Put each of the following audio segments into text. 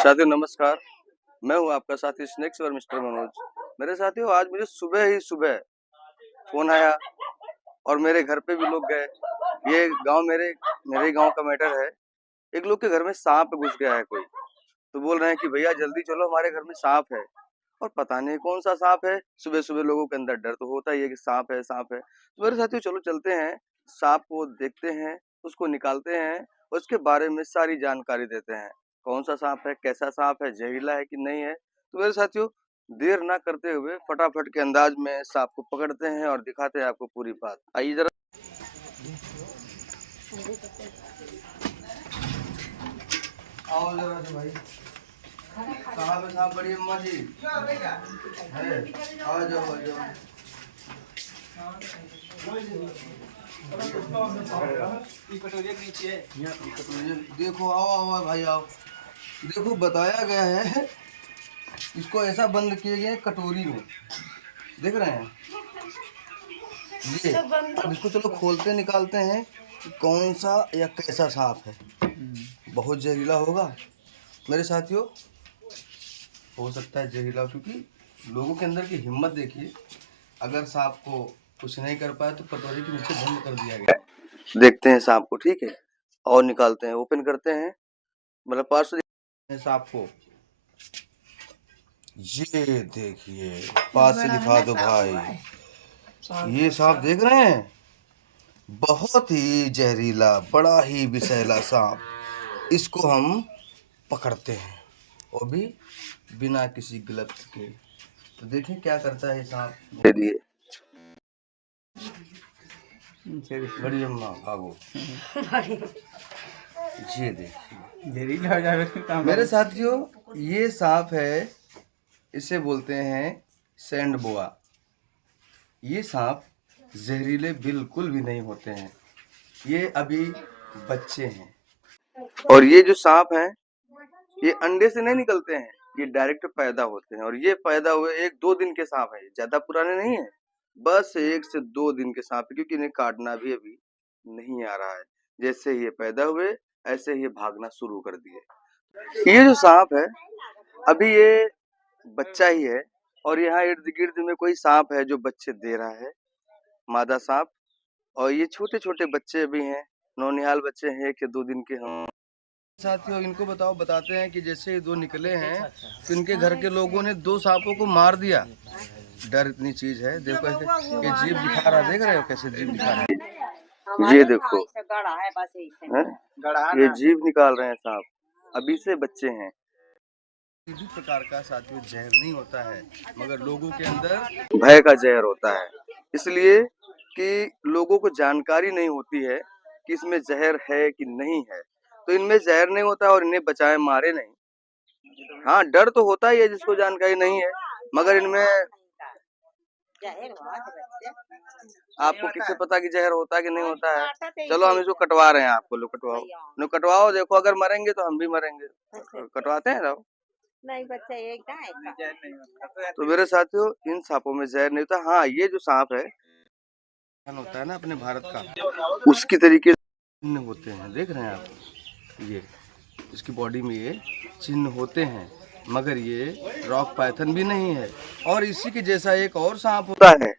साथियों नमस्कार। मैं हूं आपका साथी स्नेक्स और मिस्टर मनोज। मेरे साथियों आज मुझे सुबह फोन आया और मेरे घर पे भी लोग गए। ये गांव मेरे गांव का मैटर है। एक लोग के घर में सांप घुस गया है कोई, तो बोल रहे हैं कि भैया जल्दी चलो हमारे घर में सांप है। और पता नहीं कौन सा सांप है। सुबह सुबह लोगों के अंदर डर तो होता ही है कि सांप है सांप है। तो मेरे साथियों चलो चलते हैं, सांप को देखते हैं, उसको निकालते हैं, उसके बारे में सारी जानकारी देते हैं। कौन सा सांप है, कैसा सांप है, जहरीला है कि नहीं है। तो मेरे साथियों देर ना करते हुए फटाफट के अंदाज में सांप को पकड़ते हैं और दिखाते हैं आपको पूरी बात। आइए जरा। आओ जरा से भाई। कहाँ पे सांप बड़ी अम्मा जी है? आ जाओ आ जाओ। देखो आओ आओ भाई आओ। देखो बताया गया है इसको ऐसा बंद किए गए कटोरी में, देख रहे हैं ये। अब इसको चलो खोलते निकालते हैं कि कौन सा या कैसा सांप है। बहुत जहरीला होगा मेरे साथियों, हो सकता है जहरीला, क्योंकि लोगों के अंदर की हिम्मत देखिए। अगर सांप को कुछ नहीं कर पाए तो कटोरी के नीचे बंद कर दिया गया। देखते हैं सांप को, ठीक है, और निकालते हैं, ओपन करते हैं, मतलब पास से सांप को। ये देखिए पास से दिखा दो भाई, ये सांप देख रहे हैं, बहुत ही जहरीला, बड़ा ही विषैला सांप। इसको हम पकड़ते हैं, वो भी बिना किसी गलत के। तो देखें क्या करता है सांप। दे दिए बड़ी अम्मा भागो। ये देखिए मेरे साथियों, ये सांप है, इसे बोलते हैं सैंड बोआ। ये सांप जहरीले बिल्कुल भी नहीं होते हैं, ये अभी बच्चे हैं। और ये जो सांप हैं ये अंडे से नहीं निकलते हैं, ये डायरेक्ट पैदा होते हैं। और ये पैदा हुए 1-2 दिन के सांप हैं, ज्यादा पुराने नहीं है, बस 1 से 2 दिन के सांप है, क्योंकि इन्हें काटना भी अभी नहीं आ रहा है। जैसे ये पैदा हुए ऐसे ही भागना शुरू कर दिए। ये जो सांप है अभी ये बच्चा ही है, और यहाँ इर्द गिर्द में कोई सांप है जो बच्चे दे रहा है, मादा सांप। और ये छोटे छोटे बच्चे भी हैं, नौनिहाल बच्चे हैं, 1 या 2 दिन के हैं। साथियों इनको बताते हैं कि जैसे ये 2 निकले हैं तो इनके घर के लोगों ने 2 सांपों को मार दिया। डर इतनी चीज है, देखो ऐसे ये जीभ दिखा रहा, देख रहे हो कैसे जीभ दिखा रहा है, ये देखो ये जीभ निकाल रहे हैं सांप, अभी से बच्चे हैं। किसी भी प्रकार का साथियों जहर नहीं होता है, मगर लोगों के अंदर भय का जहर होता है, इसलिए कि लोगों को जानकारी नहीं होती है कि इसमें जहर है कि नहीं है। तो इनमें जहर नहीं होता और इन्हें बचाए मारे नहीं। हाँ डर तो होता ही है जिसको जानकारी नहीं है, मगर इनमें आपको किससे पता कि जहर होता है कि नहीं होता है। चलो हम इसको कटवा रहे हैं, आपको लो कटवाओ, नो कटवाओ, देखो अगर मरेंगे तो हम भी मरेंगे। कटवाते हैं ना नहीं बच्चा एक तो मेरे साथियों इन सांपों में जहर नहीं होता। हाँ ये जो सांप है होता है ना अपने भारत का, उसकी तरीके चिन्ह होते हैं, देख रहे हैं आप, ये इसकी बॉडी में ये चिन्ह होते हैं, मगर ये रॉक पाइथन भी नहीं है। और इसी के जैसा एक और सांप होता है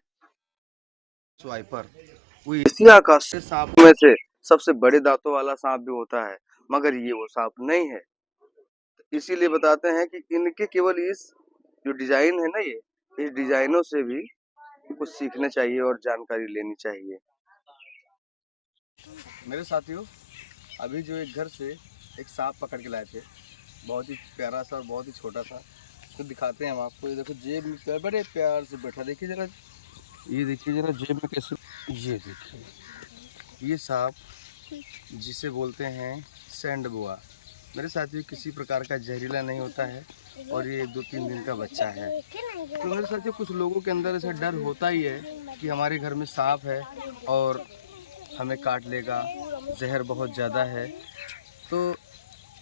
स्वाइपर, वो एशिया का सांप में से सबसे बड़े दांतों वाला सांप भी होता है, मगर ये वो सांप नहीं है। इसीलिए बताते हैं कि इनके केवल इस जो डिजाइन है ना, ये इस डिजाइनों से भी कुछ सीखना चाहिए और जानकारी लेनी चाहिए। मेरे साथियों अभी जो एक घर से एक सांप पकड़ के लाए थे, बहुत ही प्यारा सा और बहुत ही छोटा सा, तो दिखाते हैं हम आपको। ये देखो जेब में बड़े प्यार से बैठा, देखिए जरा, ये देखिए जरा जेब में कैसे, ये देखिए ये सांप जिसे बोलते हैं सैंड बोआ। मेरे साथियों किसी प्रकार का जहरीला नहीं होता है, और ये 2-3 दिन का बच्चा है। तो मेरे साथियों कुछ लोगों के अंदर ऐसा डर होता ही है कि हमारे घर में सांप है और हमें काट लेगा, जहर बहुत ज़्यादा है। तो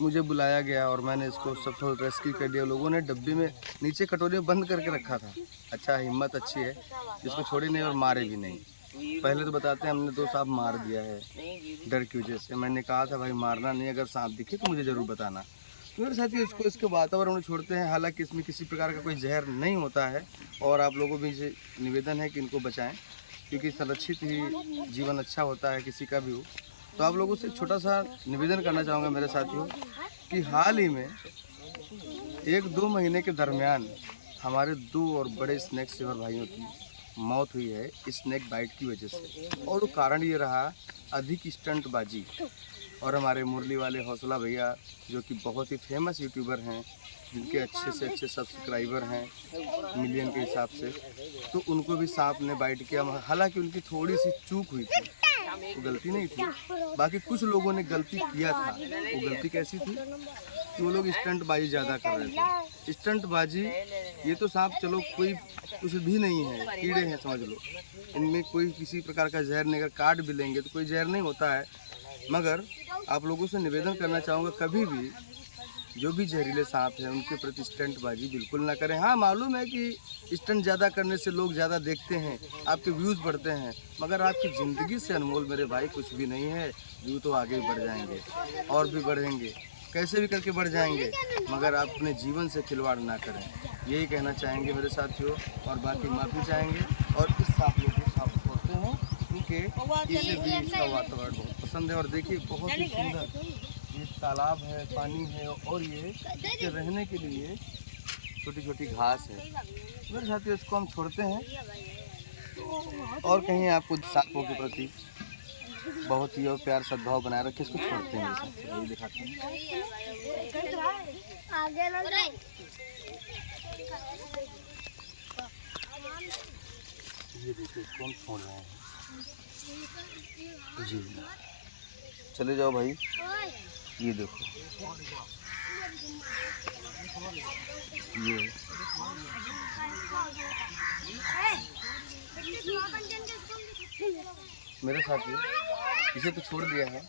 मुझे बुलाया गया और मैंने इसको सफल रेस्क्यू कर लिया। लोगों ने डब्बे में नीचे कटोरी में बंद करके रखा था। अच्छा हिम्मत अच्छी है, जिसको छोड़े नहीं और मारे भी नहीं। पहले तो बताते हैं हमने 2 सांप मार दिया है डर की वजह से। मैंने कहा था भाई मारना नहीं, अगर सांप दिखे तो मुझे ज़रूर बताना। मेरे साथी इसको इसके वातावरण में छोड़ते हैं। हालांकि इसमें किसी प्रकार का कोई जहर नहीं होता है और आप लोगों भी से निवेदन है कि इनको बचाएं, क्योंकि संरक्षित ही जीवन अच्छा होता है किसी का भी हो। तो आप लोगों से छोटा सा निवेदन करना चाहूँगा मेरे साथियों कि हाल ही में 1-2 महीने के दरमियान हमारे 2 और बड़े स्नेक सेवर भाइयों की मौत हुई है स्नेक बाइट की वजह से। और वो कारण ये रहा अधिक स्टंटबाजी। और हमारे मुरली वाले हौसला भैया जो कि बहुत ही फेमस यूट्यूबर हैं, जिनके अच्छे से अच्छे सब्सक्राइबर हैं मिलियन के हिसाब से, तो उनको भी सांप ने बाइट किया। हालांकि उनकी थोड़ी सी चूक हुई थी, वो गलती नहीं थी। बाकी कुछ लोगों ने गलती किया था। वो गलती कैसी थी कि वो लोग स्टंटबाजी ज़्यादा कर रहे थे। स्टंटबाजी, ये तो सांप चलो कोई कुछ भी नहीं है, कीड़े हैं समझ लो, इनमें कोई किसी प्रकार का जहर नहीं, अगर काट भी लेंगे तो कोई जहर नहीं होता है। मगर आप लोगों से निवेदन करना चाहूँगा, कभी भी जो भी जहरीले सांप हैं उनके प्रति स्टंटबाजी बिल्कुल ना करें। हाँ, मालूम है कि स्टंट ज़्यादा करने से लोग ज़्यादा देखते हैं, आपके व्यूज़ बढ़ते हैं, मगर आपकी ज़िंदगी से अनमोल मेरे भाई कुछ भी नहीं है। व्यू तो आगे ही बढ़ जाएंगे और भी बढ़ेंगे, कैसे भी करके बढ़ जाएंगे, मगर आप अपने जीवन से खिलवाड़ ना करें, यही कहना चाहेंगे मेरे साथियों। और बाकी माफ़ी चाहेंगे। और इस सांप लोग को सांप छोड़ते हैं क्योंकि इसे भी इसका वातावरण बहुत पसंद है। और देखिए बहुत ही सुंदर ये तालाब है, पानी है, और ये इसके रहने के लिए छोटी छोटी घास है। मेरे साथियों इसको हम छोड़ते हैं और कहीं आपको सांपों के प्रति बहुत ही और प्यार सद्भाव बनाए रखे, इसको छोड़ते हैं। मेरे साथ यही दिखाते हैं। ये देखिए इसको हम छोड़ रहे हैं जी। चले जाओ भाई, ये देखो ये मेरे साथी इसे तो छोड़ दिया है।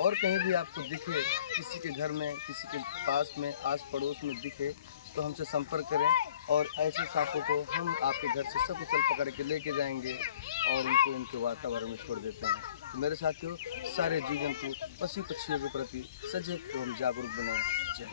और कहीं भी आपको दिखे, किसी के घर में, किसी के पास में, आस पड़ोस में दिखे तो हमसे संपर्क करें और ऐसे सांपों को हम आपके घर से सकुशल पकड़ के लेके जाएंगे और उनको इनके वातावरण में छोड़ देते हैं। तो मेरे साथियों, सारे जीव जंतु, पशु पक्षियों के प्रति सजग एवं जागरूक बने। जय।